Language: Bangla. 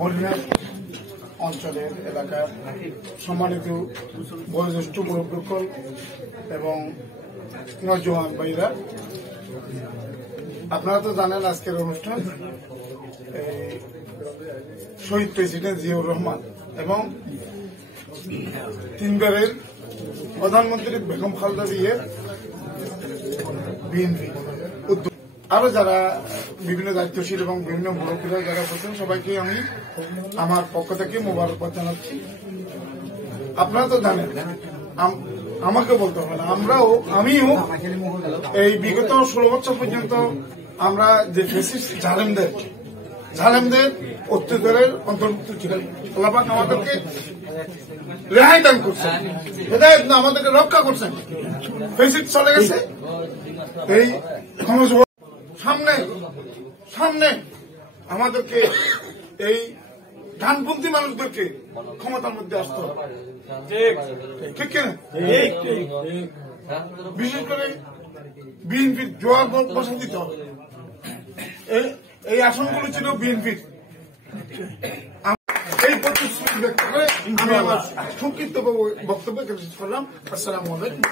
বলিয়া অঞ্চলের এলাকার সম্মানিত বয়োজ্যেষ্ঠ মুরব্বীগণ এবং নওজোয়ান ভাইরা, আপনারা তো জানেন আজকের অনুষ্ঠান শহীদ প্রেসিডেন্ট জিয়াউর রহমান এবং তিনবারের প্রধানমন্ত্রী বেগম খালেদা জিয়ার বিএনপি উদ্যোগ, আরো যারা বিভিন্ন দায়িত্বশীল এবং বিভিন্ন মুরব্বীরা যারা করছেন সবাইকে আমি আমার পক্ষ থেকে মোবারকবাদ জানাচ্ছি। আপনারা তো জানেন, আমাকে বলতে হবে না, আমিও এই বিগত 16 বছর পর্যন্ত আমরা যে ফেসিস্ট ঝালেমদের অত্যাচারের অন্তর্ভুক্ত ছিলাম। আল্লাহ পাক আমাদেরকে রেহাই দান করছেন, হেদায়েত না আমাদেরকে রক্ষা করছেন। ফেসিস্ট চলে গেছে, এই সামনে আমাদেরকে এই ডানপন্থী মানুষদেরকে ক্ষমতার মধ্যে আসতে হবে, ঠিক কিনা? বিশেষ করে বিএনপির জোয়ার বসে দিতে হবে। এই আসনগুলো ছিল বিএনপির। এই প্রতিশ্রুতি ব্যক্ত করে আমি আমার সংক্ষিপ্ত বক্তব্য শেষ করলাম। আসসালামু আলাইকুম।